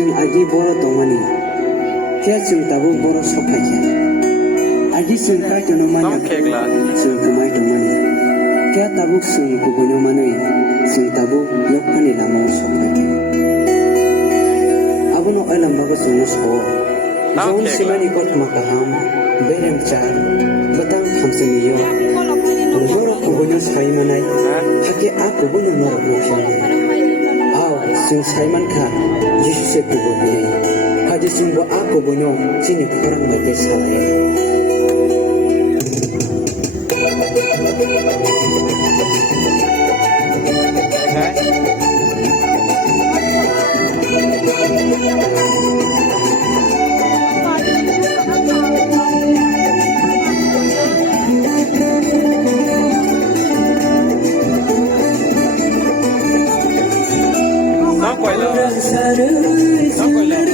जों आगि बर' दंमानि के जों दाबो बर' सफायखे आगि जों कायतनो माने जों गोमाय दंमानि के दाबो जों गुबुन माने जों दाबो यफानि लामाव सफायखे आबुनो आलामबाबो जों सो जों सिमानि गथमा गाहाम बेरेमचार गोतां खामसनियो बर' गुबुन सायमानाय हाके आ गुबुन नरक नोखियानो जों सायमानखा जिसुसे गुबुन हादि जोंबो आ गुबुनाव जोंनि फोरोंनायखौ सालायो Sarı, sarı, sarı,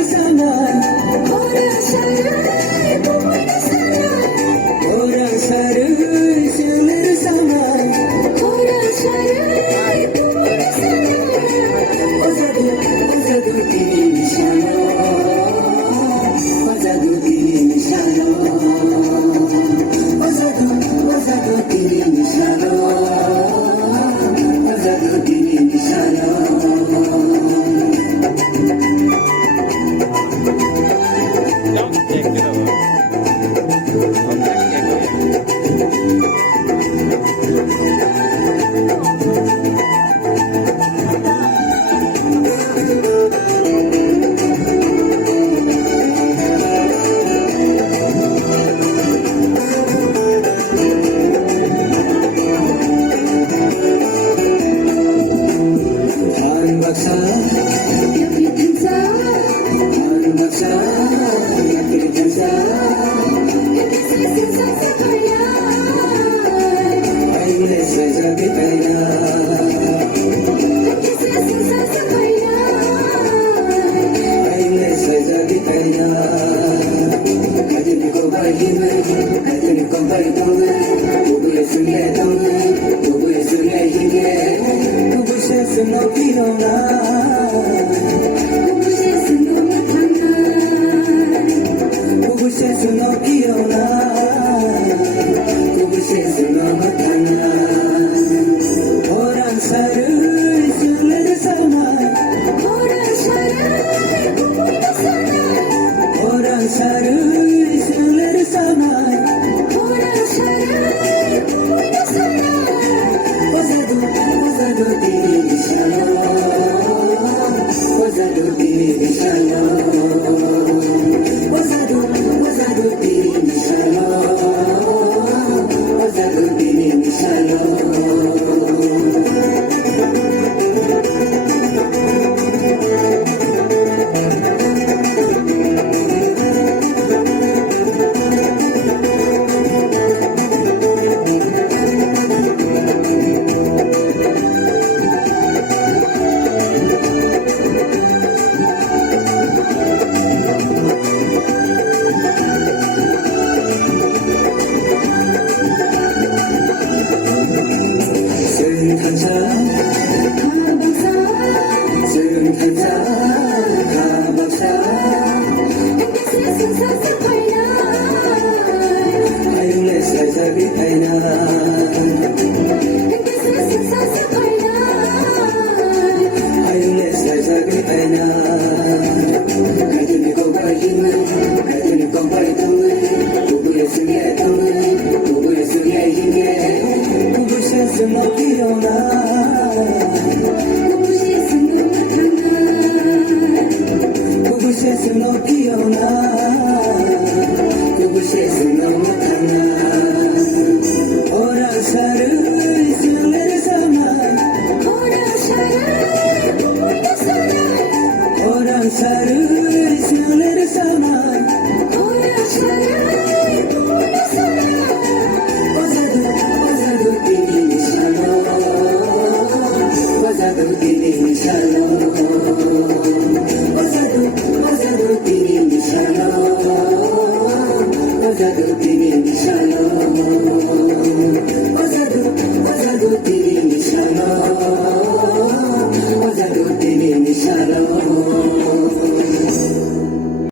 sarı,